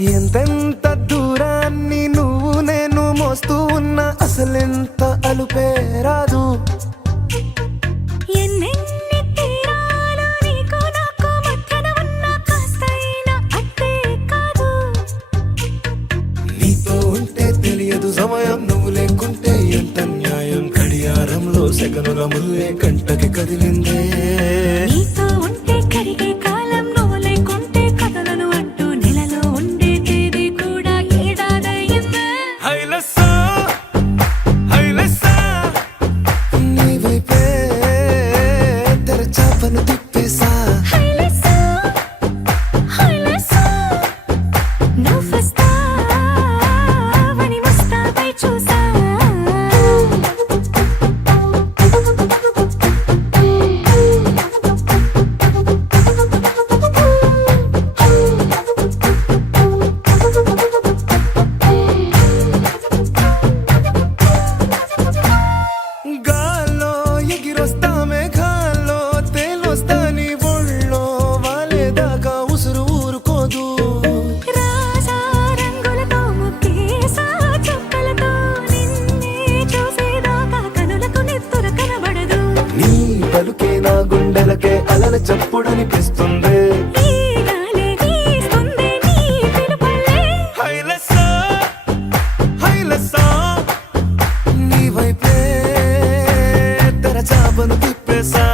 ఎంతెంత దూరాన్ని నువ్వు నేను మోస్తూ ఉన్నా అసలెంత అలుపే రాదు. నీతో ఉంటే తెలియదు సమయం, నువ్వు లేకుంటే ఎంత న్యాయం. గడియారంలో సెకనుల ముల్లే కంటకి కదిలిందే. పలుకే నా గుండెలకే అలల చప్పుడనిపిస్తుంది. నీ వైపే తెరచాపను తిప్పేసా.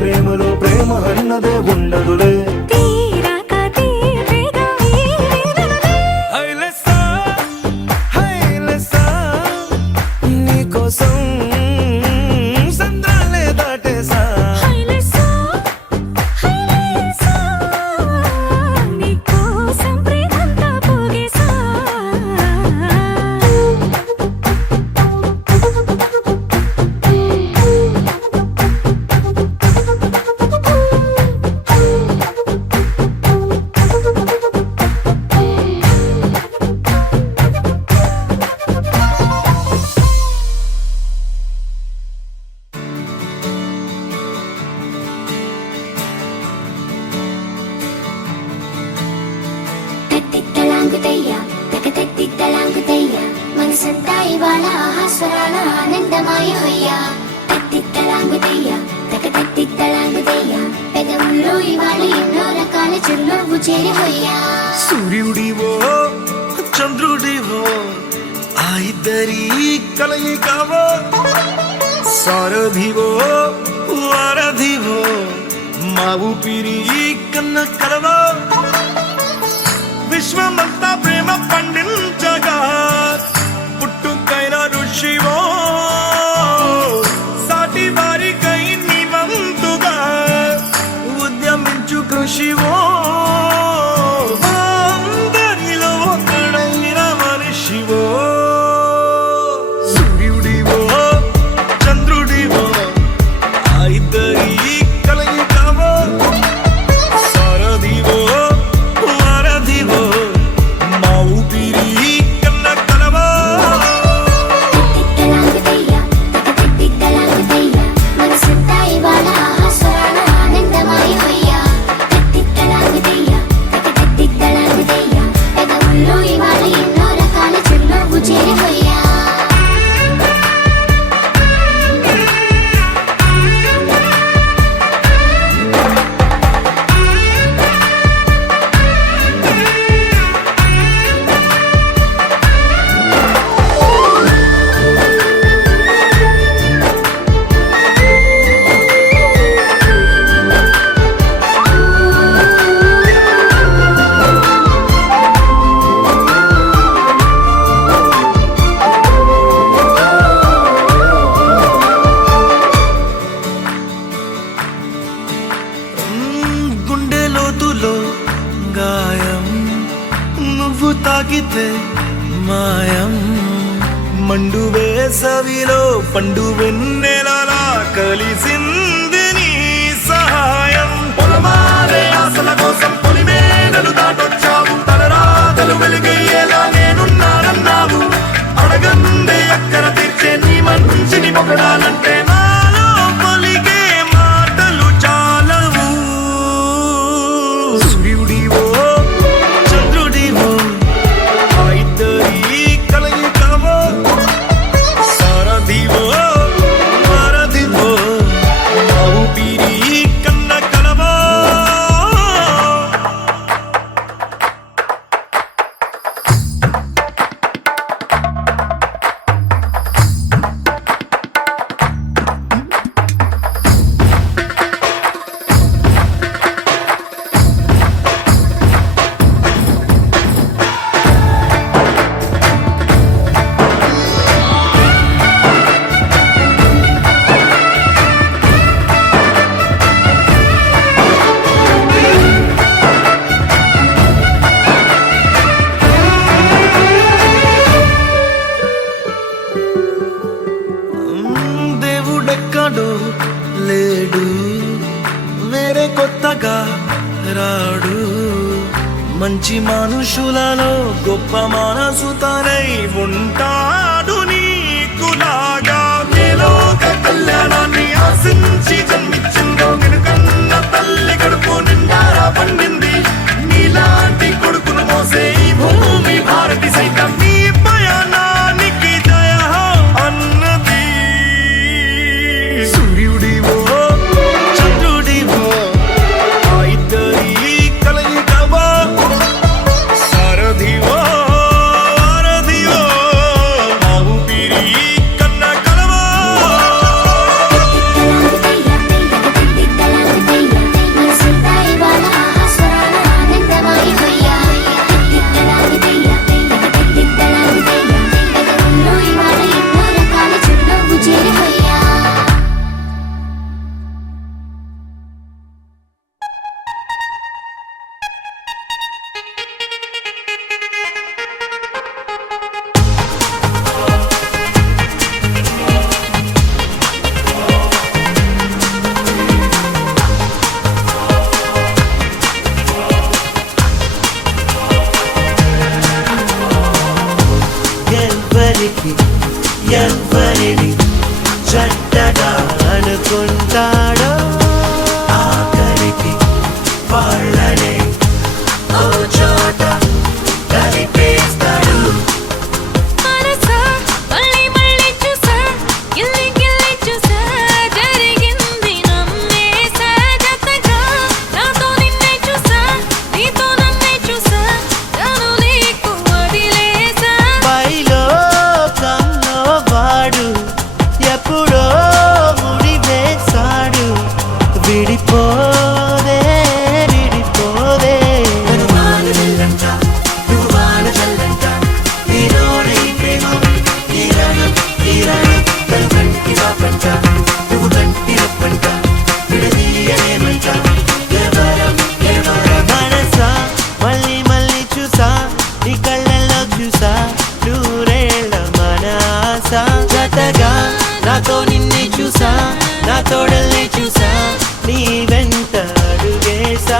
ప్రేమలో ప్రేమ అన్నదే ఉండదులే. నీకోసం సంద్రాలే దాటేసా. మనసంతా ఇవాళ ఆహాస్వరాల ఆనందమాయ హొయ్యా. తత్తిత్తలాంగుతయ్యా తకతత్తిత్తలాంగుతయ్యా పెదవుల్లో ఇవాళ ఎన్నో రకాల చిరునవ్వు చేరి హొయ్యా. సూర్యుడివో చంద్రుడివో ఆ ఇద్దరి కలయికవో. సారథివో వారధివో మా ఊపిరి కన్న కలవో. విశ్వమంతా ప్రేమ పండించగా పుట్టుకైన ఋషివో. సాటి వారికై నివంతుగా ఉద్యమించు కృషివో. అందరిలో ఒకడైన మనిషివో. సూర్యుడివో చంద్రుడివో ఆ ఇద్దరి కలయికవో. సారథివో నువ్వు తాకితే మాయం మండు వేసవిలో పండు వెన్నెలలా కలిసింది నీ సహాయం పొలమారే ఆశల కోసం పొలిమేనలు దాటొచ్చావు తలరాతలు వెలుగయ్యేలా నేనున్నానన్నావు అడగందే అక్కర తీర్చే నీ మంచిని పొగడాలంటే నాలో పలికే మాటలు చాలవు సూర్యుడివో చంద్రుడివో ఆ ఇద్దరి కలయికవో సారథివో వారధివో ఆ ఊపిరి కన్న కలవో దేవుడెక్కడో లేడు వేరే కొత్తగా రాడు మంచి మనుషులలో గొప్ప మనసు తనై ఉంటాడు నీకులాగా లోక కళ్యాణాన్ని ఆశించి జన్మించిందో వెనుకన్న తల్లి కడుపు నిండారా పండింది నీలాంటి కొడుకును మోసే ఈ భూమి భారతి సైతం నీ పయనానికి జయ అన్నది సూర్యుడివో చంద్రుడివో ఆ ఇద్దరి కలయికవో సారథివో వారధివో ఆ ఊపిరి కన్న కలవో ఎవ్వరికి ఎవ్వరిని చెడ్డగా అనుకుంటాడో ఆఖరికి వాళ్ళనే ఓ చోట కలిపేస్తాడు మనసా మళ్ళీ మళ్ళీ చూసా గిల్లి గిల్లి చూసా జరిగింది నమ్మేసా జతగా నాతో నిన్నే చూసా నీతో నన్నే చూసా తను నీకు వదిలేసా పైలో కన్నో వాడు ఎప్పుడో ముడివేశాడు విడిపోదే విడిపోదే వాన జల్లంట నువ్వు వాన జల్లంట నీలోనే ప్రేమ తీరాను తీరాను తను కంటి వాపంట నువ్వు కంటి రప్పంట విడదీయలేమంట ఎవరం ఎవరం మనసా మళ్ళీ మళ్ళీ చూసా నీ కళ్ళల్లో చూసా నూరేళ్ళ మనస జతగా నాతో నిన్నే చూసా నా తోడల్ని చూసా నీ వెంట అడుగేసా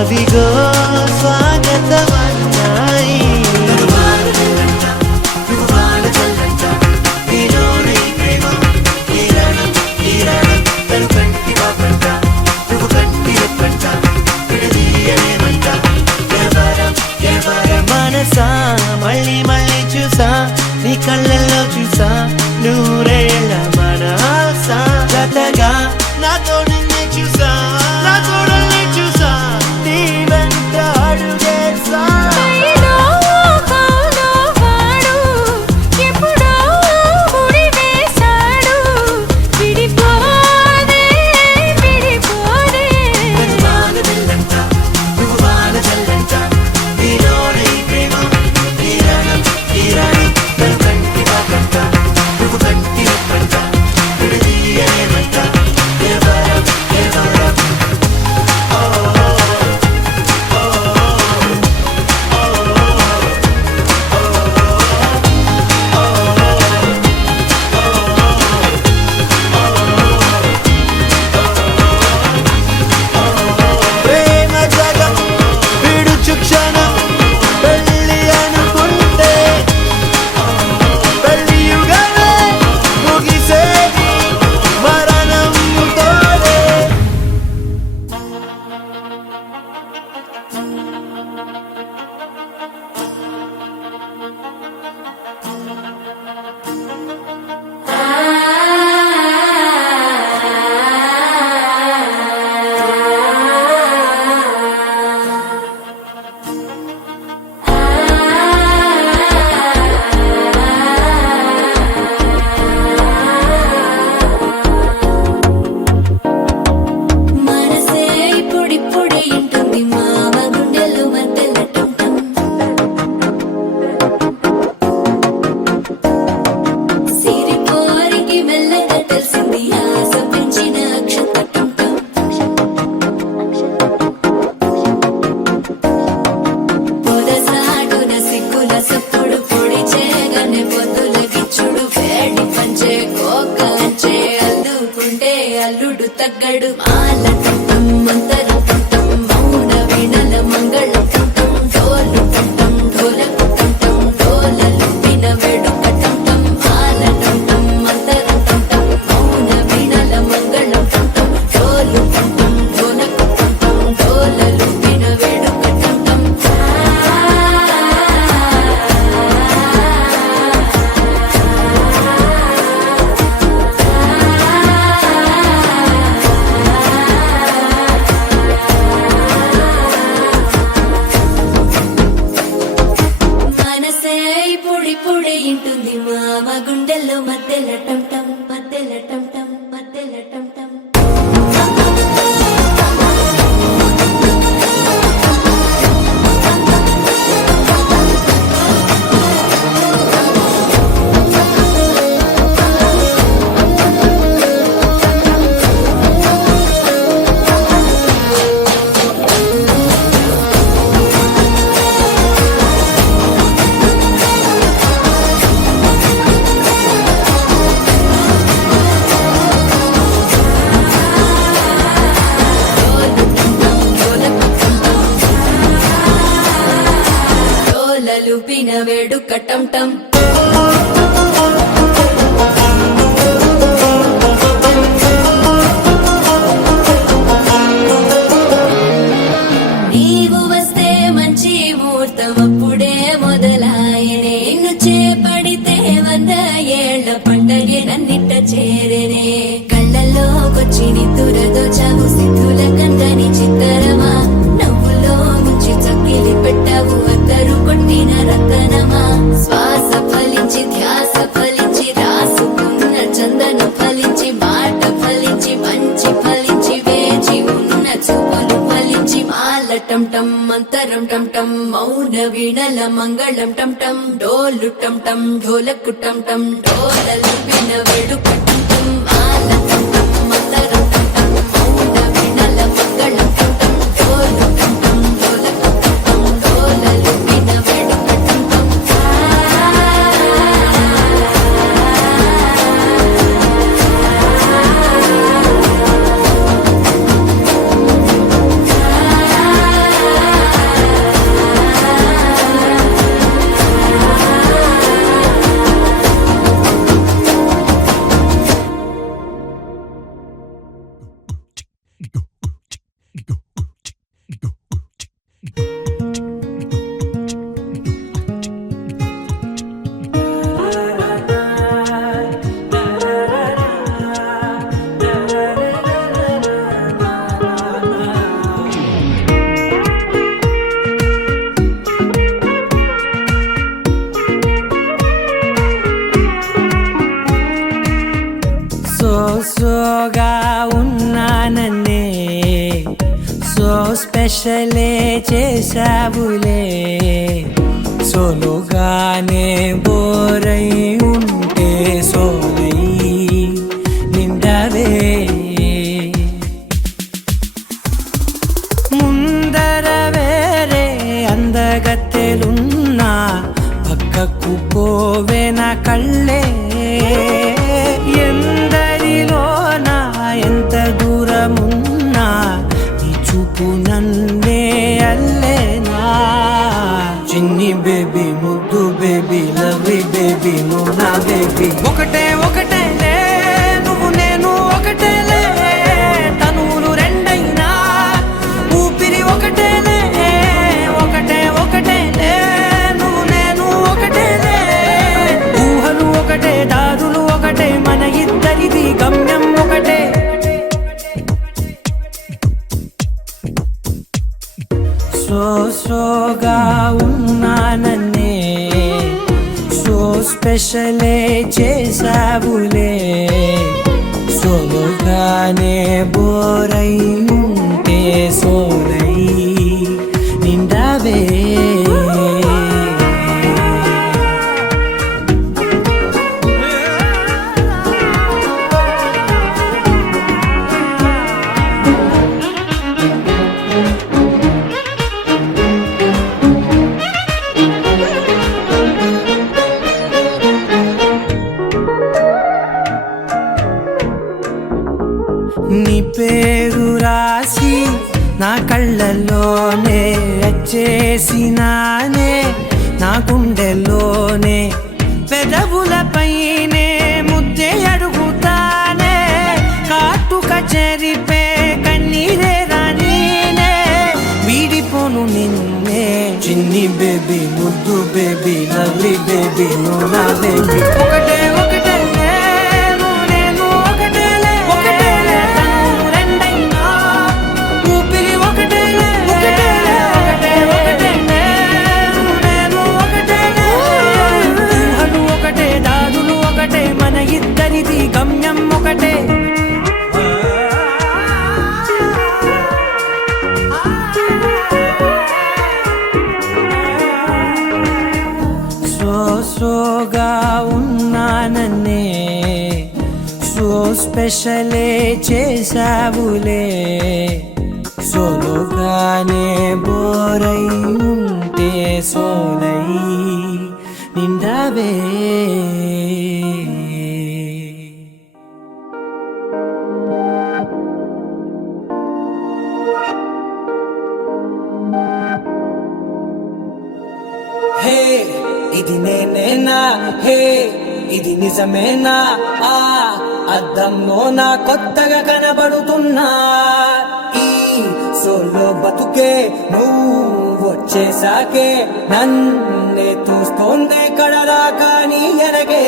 అవిగో స్వాగతమన్నాయి. మనసా మళ్ళీ మళ్ళీ చూసా నీ కళ్ళల్లో చూసా నూరేళ్ళ మన ఆశ జతగా నాతో నిన్నే చూసా నా తోడల్ని చూసా నీ వెంట అడుగేసా. కైలో కౌలో వాడు ఎప్పుడో ముడి వేశాడు విడిపోదే విడిపోదే ప్రేమ జగం విడుచు క్షణం పెళ్ళి అనుకుంటే పెళ్ళి యుగమే ముగిసేది మరణంతోనే. మనసే ఇప్పుడిప్పుడే ఇంటుంది మామ గుండెలు మధ్యలటం సిరిపోరికి మెల్లగా తెలిసింది ఆశ పెంచిన అక్షతటం పొదసాటున సిక్కుల సప్పుడు పొడి చేయగానే పొద్దుల గిచ్చుడు వేడి పంచే కోకంచే అల్లుకుంటే అల్లుడు తగ్గడు మాల టంటం మంతరం టంటం మౌన వీణల మంగళం టంటం డోలు టంటం ఢోలకు టంటం డోలలు విన వేడుక టంటం మాల టంటం మంతరం టంటం మౌన వీణల మంగళం టంటం డోలు టంటం ఢోలకు టంటం డోలలు విన వేడుక టంటం మనసే ఇప్పుడిప్పుడే ఇంటుంది మామ గుండెల్లో మధ్యలటం టం మధ్యలటం టం మధ్యలటం టం డోలలుపిన వేడుక టం టం నీవు వస్తే మంచి ముహూర్తం అప్పుడే మొదలాయనే నిన్ను చేపడితే 100 ఏళ్ల పండగే నన్నిట్ట చేరనే కళ్ళల్లోకొచ్చి నిద్దురదో చావు సిద్ధుల కందని చిత్తరమా నవ్వులో ముంచి చక్కిలి పెట్టావు అద్దరు కొట్టిన రతనమా శ్వాస ఫలించి ధ్యాస ఫలించి రాసుకున్న చందన ఫలించి మాట ఫలించి మంచి ఫలించి వేచి ఉన్న చూపులు ఫలించి మాల టం టం మంతరం టం టం మౌన వీణల మంగళం టం టం డోలు టం టం ఢోలకు టం టం డోలలు విన వేడుక టం టం మాల టం టం మంతరం టం టం మౌన వీణల మంగళం టం టం డోలు టం టం ఢోలకు టం టం డోలలు విన వేడుక టం టం సోగా ఉన్నానన్నే సో స్పెషలే చేసావులే సోలోగానే బోరై ఉంటే సోలై నిండవే ముందర వేరే అందగత్తెలున్నా పక్కకు పోవే నా కళ్ళే ఎందరిలోనా ఎంత దూరమున్నా నీ చూపు నన్నే అల్లేనా చిన్ని బేబీ ముద్దు బేబీ లవ్లీ బేబీ నువ్వు నా బేబీ ఒకటే ఒకటేలే నువ్వు నేను ఒకటేలే తనువులు రెండైనా ఊపిరి ఒకటేలే ఒకటే ఒకటేలే నువ్వు నేను ఒకటేలే ఊహలు ఒకటే దారులు ఒకటే మన ఇద్దరిది గమ్యం ఒకటే సోగా ఉన్నానన్నే సో స్పెషలే చేసావులే సోలోగానే బోరై ఉంటే సోలై నిండవే నీ పేరు రాసి నా కళ్ళల్లోనే వచ్చేసినానే నా గుండెల్లోనే పెదవులపైనే ముద్దే అడుగుతానే కాటుక చెరిపే కన్నీరే రానీనే వీడిపోను నిన్నే చిన్ని బేబీ ముద్దు బేబీ లవ్లీ బేబీ నువ్వు నా బేబీ ఒకటే ఒకటే గమ్యం ఒకటే సోగా ఉన్నానన్నే సో స్పెషలే చేసావులే సోలోగానే బోరై ఉంటే సోలై నిండవే హే ఇది నేనేనా హే ఇది నిజమేనా ఆ అద్దంలో నా కొత్తగా కనబడుతున్నా ఈ సోలో బతుకే నువ్వు వచ్చేసాకే నన్నే చూస్తోందే కడరా కానీ ఎనగే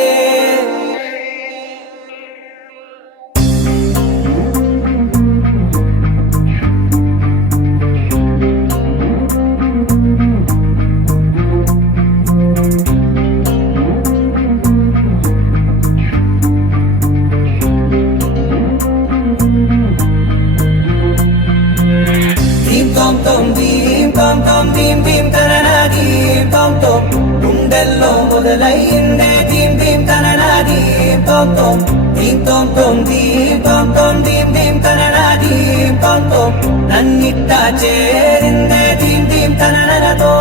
గుండెల్లో మొదలైందే దీం దీం తననా దీం తోం తోం దీం తోం తోం దీం తోం తోం దీం దీం తననా దీం తోం తోం నన్నిట్టా చేరిందే దీం దీం తననతో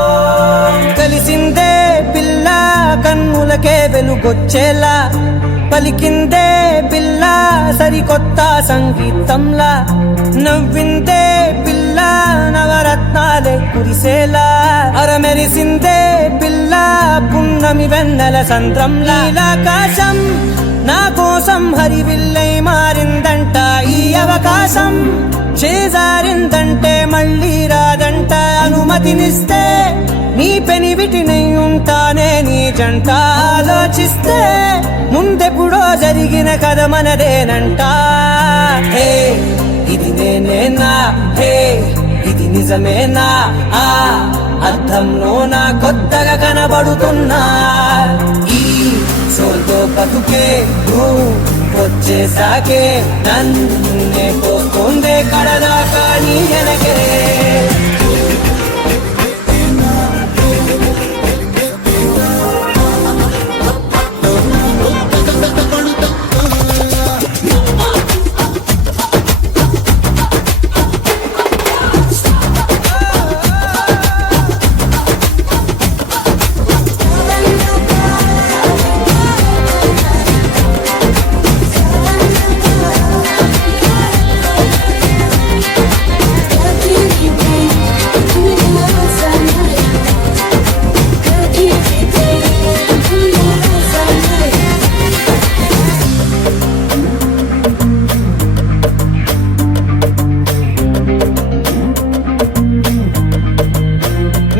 కలిసిందే పిల్ల కన్నులకే వెలుగొచ్చేలా పలికిందే పిల్ల సరికొత్త సంగీతంలా నవ్విందే పిల్ల నవరత్నాలే కురిసేలా అరమెరిసిందే పిల్ల పున్నమి వెన్నెల సంద్రంలా ఆకాశం నా కోసం హరివిల్లై మారిందంట ఈ అవకాశం చేజారిందంటే మళ్ళీ రాదంట అనుమతినిస్తే నీ పెనివిటినై ఉంటానే నీ జంట ఆలోచిస్తే ముందెప్పుడో జరిగిన కథ మనదేనంట హే ఇది నేనేనా హే ఇది నిజమేనా ఆ అర్థంలో నా కొత్తగా కనబడుతున్నా ఈ సోల్తో బతుకే నువ్వు వచ్చేసాకే నన్నే పోతుందే కడదాకా నీ వెనకే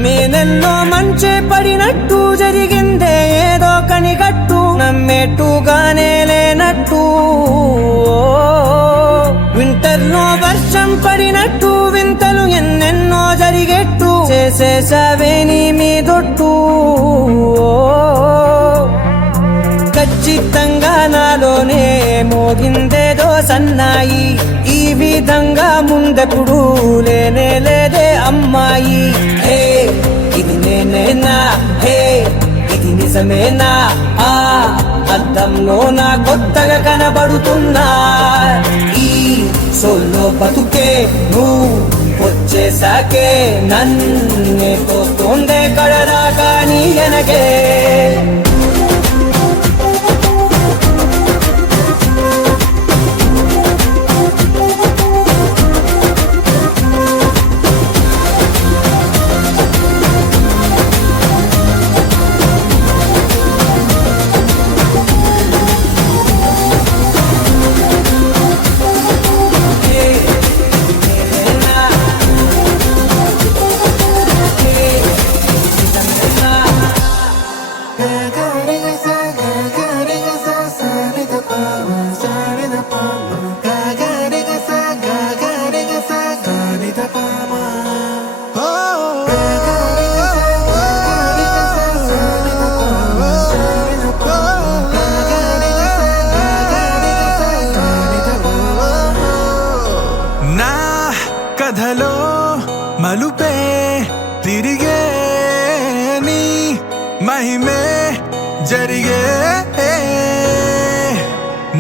నేనెన్నో మంచే పడినట్టు జరిగిందే ఏదో కనిగట్టు నమ్మేట్టుగానే లేనట్టు వింటర్లో వర్షం పడినట్టు వింతలు ఎన్నెన్నో జరిగేట్టు చేసేసావే నీ మీదొట్టు ఖచ్చితంగా నాలోనే మోగిందేదో సన్నాయి ఈ విధంగా ముందెప్పుడు లేనే లేదే అమ్మాయి హే ఇది నేనేనా హే ఇది నిజమేనా ఆ అద్దంలో నా కొత్తగా కనబడుతున్నా ఈ సోల్లో బతుకే నువ్వు వచ్చేసాకే నన్నే తోస్తుందే కడదాకా నీ వెనకే కథలో మలుపే తిరిగే నీ మహిమే జరిగే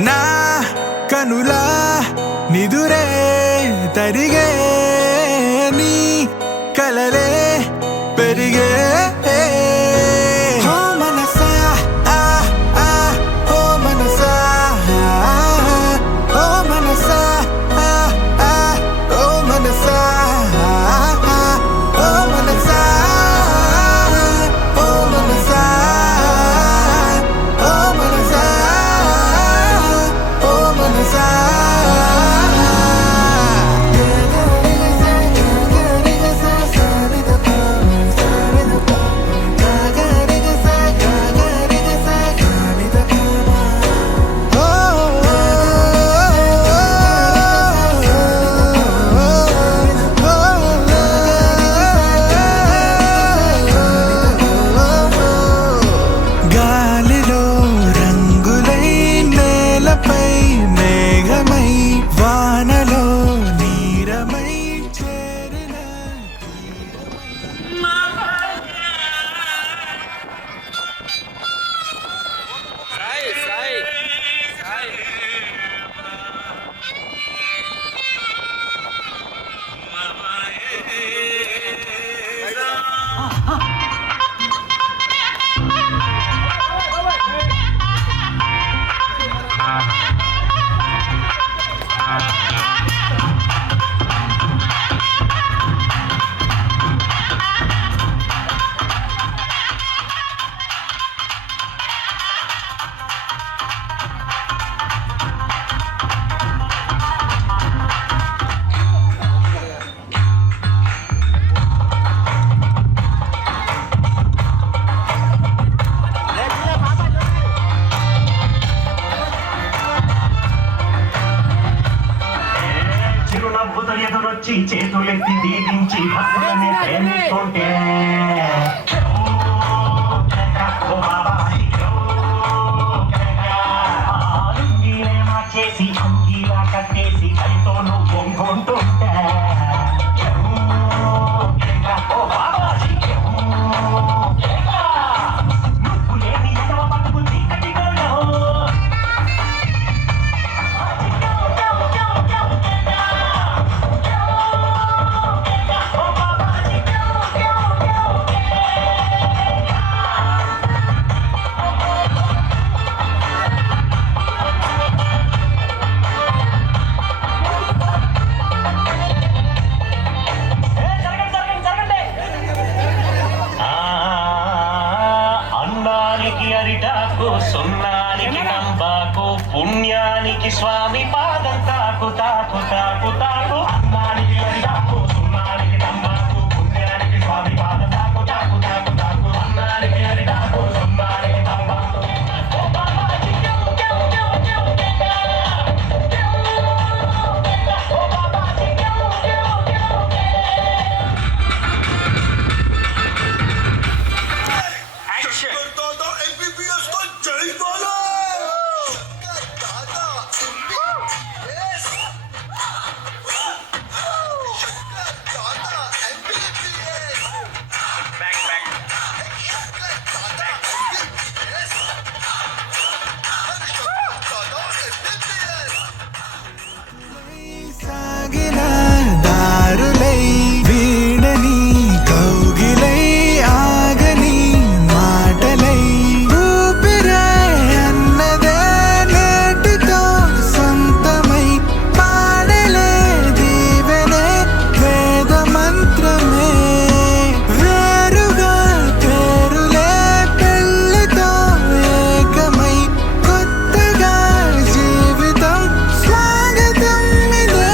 నా కనులా నిదురే తరిగే నీ కలలే పెరిగే ఓ మనసా ఓ మనసా ఓ మనసా ఓ మనసా ఓ మనసా ఓ మనసా ఓ మనసా ఓ మనసా నవ్వుతో ఎదురొచ్చి చేతులెత్తి దీవించి భక్తులని ప్రేమిస్తుంటే మార్చేసి అంగీలా కట్టేసి కైతో నువ్వు పొంగుంటుంటే నువ్వు లేని ఎడవ పట్టుకు చీకటి గోడో అన్నానికి అరిటాకు సున్నానికి నంబాకు పుణ్యానికి స్వామి పాదం తాకు తాకు తాకు తాకు అన్నానికి అరిటాకు సున్నానికి నంబాకు పుణ్యానికి స్వామి పాదం తాకు తాకు తాకు తాకు అన్నానికి అరిటాకు సున్నానికి నంబాకు दादा एमबीबीएस का जय बोलो दादा एमबीबीएस दादा एमबीबीएस बैक दादा एमबीबीएस दादा एमबीबीएस सागिना दारुलै వీణని కౌగిలై ఆగని మాటలై ఊపిరే అన్నదే నేటితో సొంతమై పాడలే దీవెనే వేద మంత్రమే వేరుగా పేరులే పెళ్ళితో ఏకమై కొత్తగా జీవితం స్వాగతం ఇదే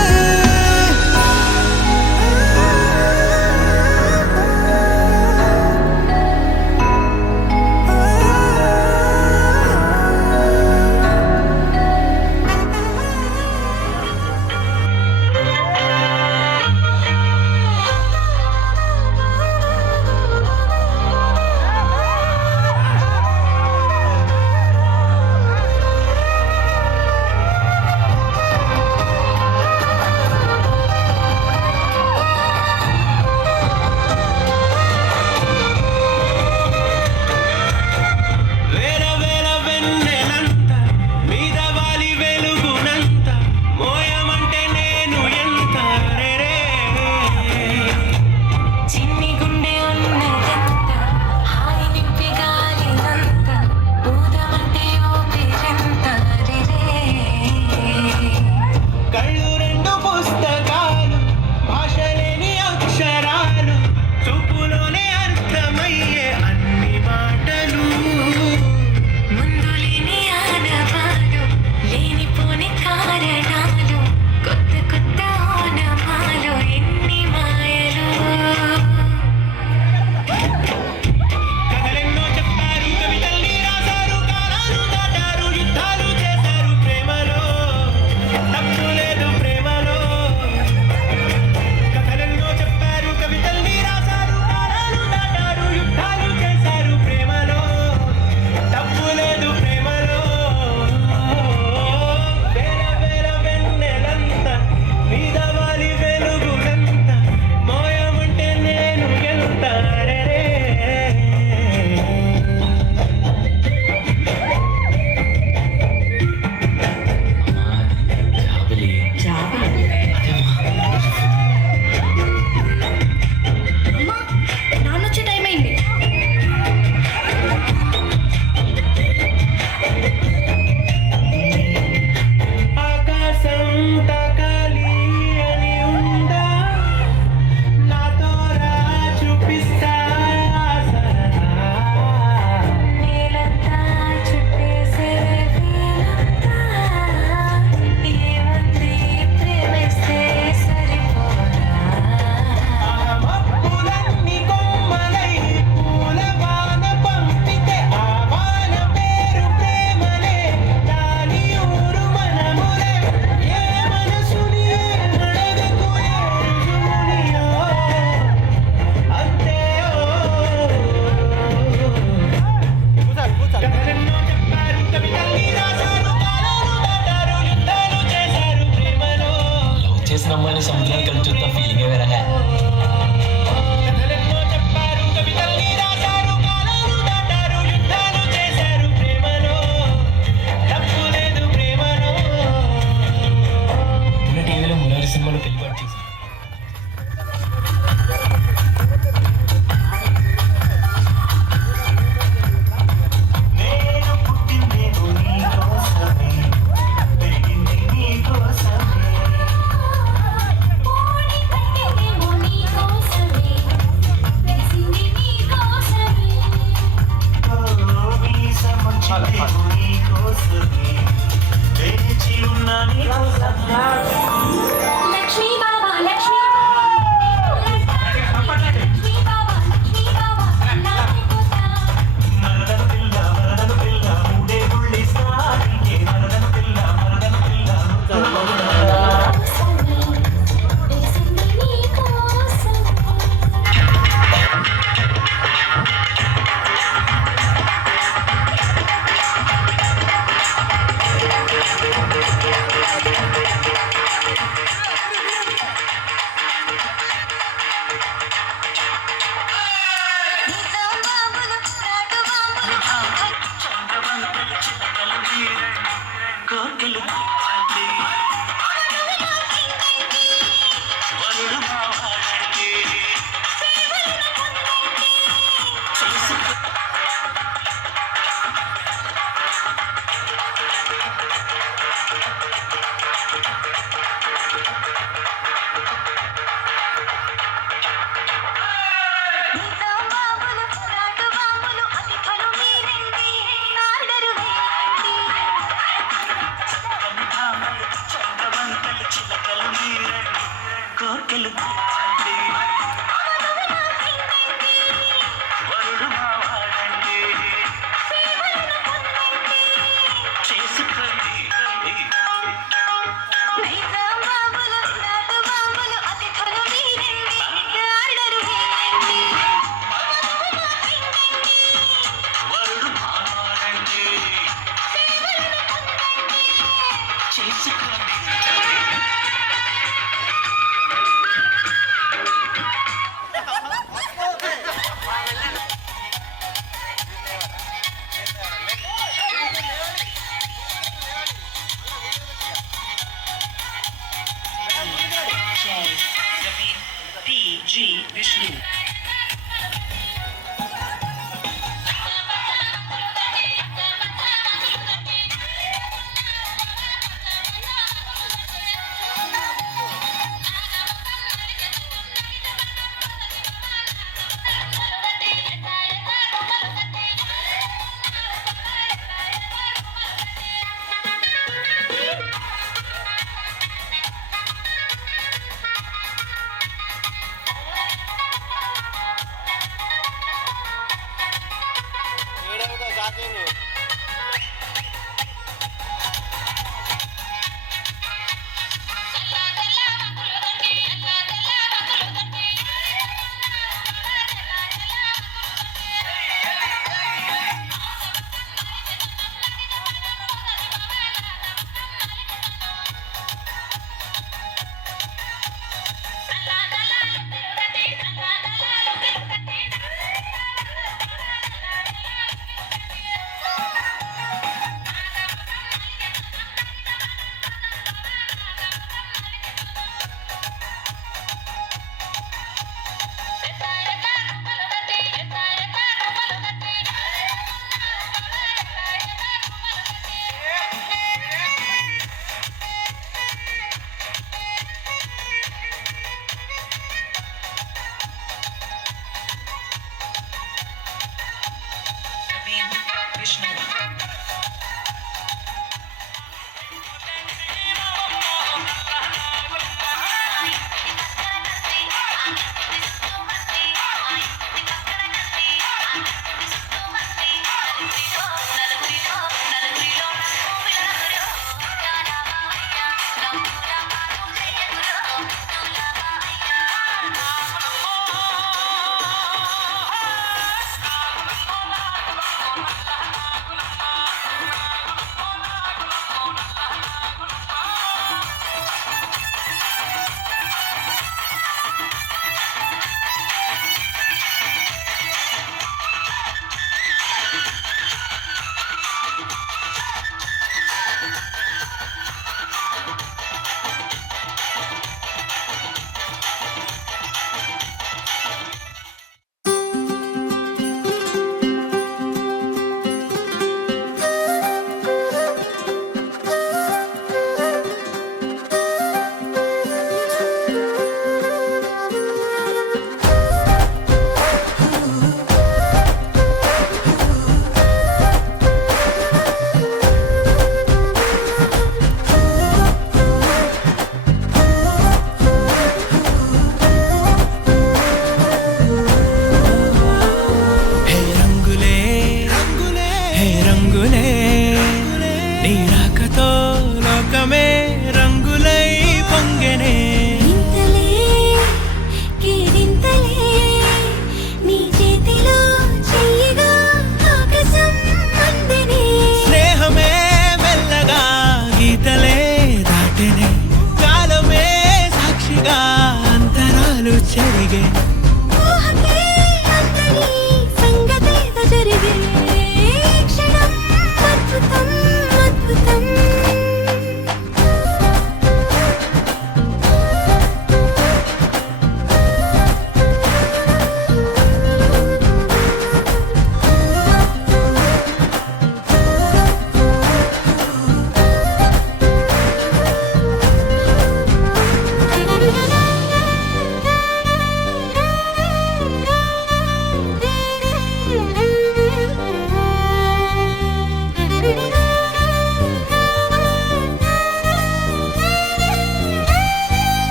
చేసిన అమ్మాయిని సముద్రాన్ని కలిపి చూద్దాం, ఫీలింగ్ వేరే. టీవీలో మురారి సినిమాలో పెళ్లి పాటు చూసి లక్ష్మీ బాబా లక్ష్మీ లక్ష్మీ బాబా లక్ష్మీ బాబా G. Vishnu.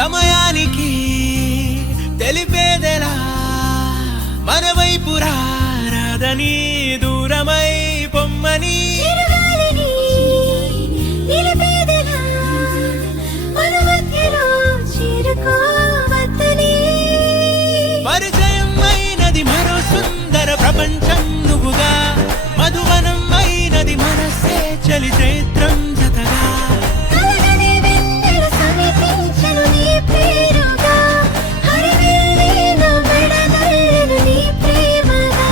సమయానికి తెలిపేదెలా మన వైపు రాదని దూరమై పొమ్మని చిరుగాలిని నిలిపేదెలా మన మధ్యలో చేరుకోవద్దని పరిచయం అయినది మరో సుందర ప్రపంచం నువ్వుగా మధువనం అయినది మనసే చలి చైత్రం జతగా కలగని వెన్నెల సమీపించను నీ పేరుగా హరివెల్లి నా మెడదల్లెను నీ ప్రేమగా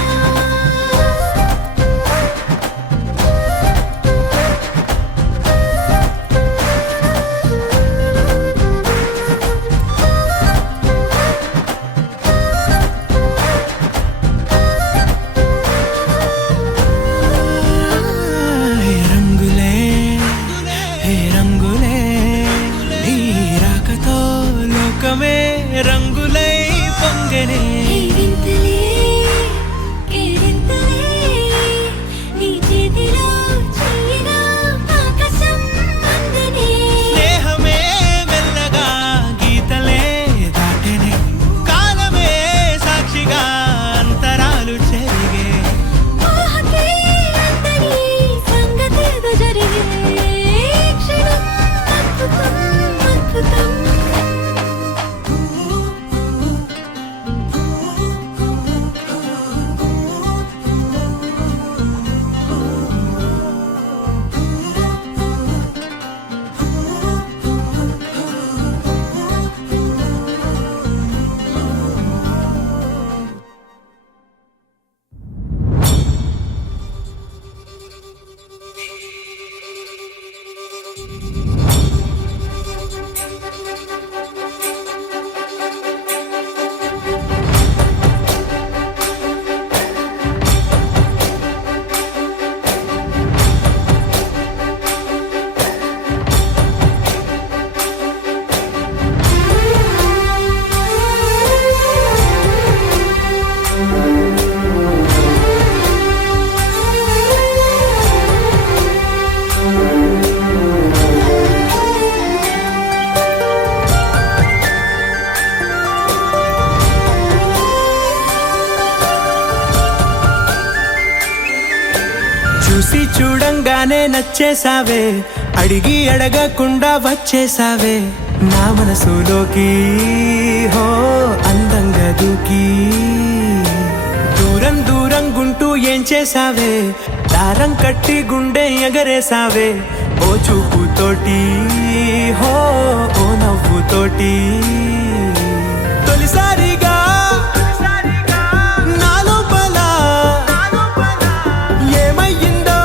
హే రంగులే హే రంగులే నీ రాకతో లోకమే రంగులై పొంగనే వింతలే కేరింతలే నీ చేతిలో చెయ్యినా ఆకాశం అందనే స్నేహమే మెల్లగా గీతలే దాటెనే కాలమే సాక్షిగా అంతరాలు చెరిగే ఊహకే అందని సంగతేదో జరిగే క్షణం అద్భుతం అద్భుతం చూసి చూడంగానే నచ్చేసావే అడిగి అడగకుండా వచ్చేసావే నా మనసులోకి హో అందంగా దూకి దూరం దూరం గుంటూ ఏం చేసావే దారం కట్టి గుండె ఎగరేసావే ఓ చూపుతోటి హో ఓ నవ్వుతోటి తొలిసారిగా నా లోపల ఏమయ్యిందో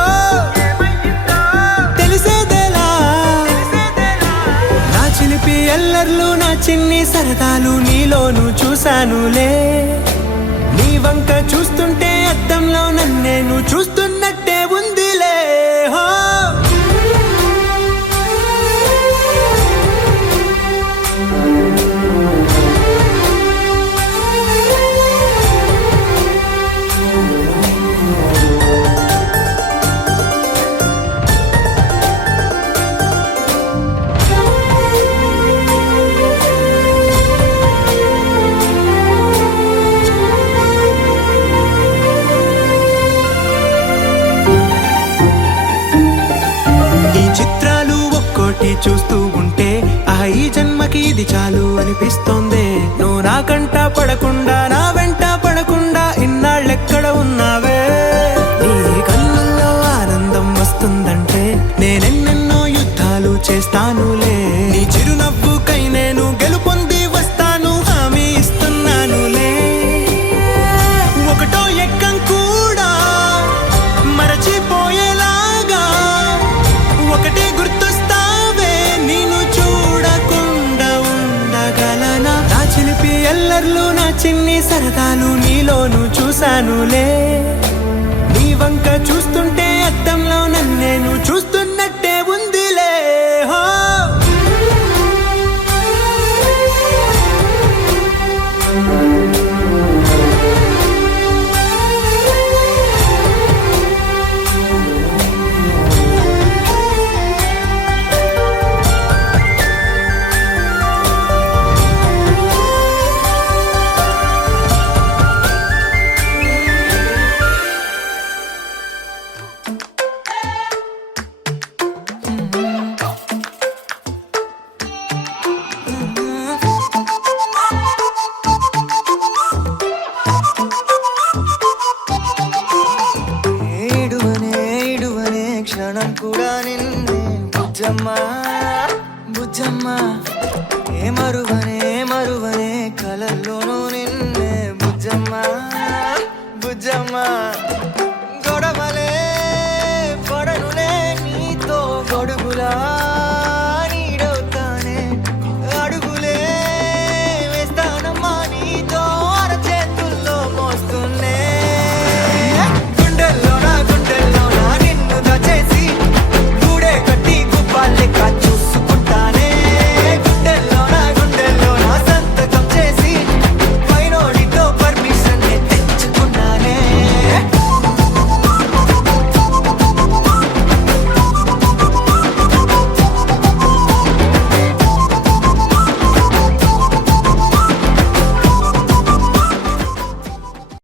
తెలిసేదేలా నా చిలిపి ఎల్లర్లు నా చిన్ని సరదాలు నీలోను చూశానులే నీ వంక చూస్తుంటే అద్దంలో నన్నేను చూస్తున్నట్టే ఉందిలే హో చూస్తూ ఉంటే ఈ జన్మకి ఇది చాలు అనిపిస్తోంది నువ్వు నా కంట పడకుండా నా వెంట పడకుండా ఇన్నాళ్ళెక్కడ ఉన్నావే నీ కళ్ళల్లో ఆనందం వస్తుందంటే నేనెన్నెన్నో యుద్ధాలు చేస్తానులే నీ చిరునవ్వుకై నేను గెలుపొంది వస్తాను హామీ ఇస్తున్నానులే ఒకటో ఎక్కం కూడా మరచిపోయేలాగా ఒకటే గుర్తొస్తావే నేను చూడకుండా ఉండగలనా నా చిలిపి ఎల్లర్లు నా చిన్ని సరదాలు నీలోను చూశానులే నీ వంక చూస్తుంటే అద్దంలో నన్నేను చూస్తున్నట్టే ఉందిలే హో బుజ్జమ్మ ఏ మరువనే కలల్లోనూ నిన్నే బుజ్జమ్మ బుజ్జమ్మ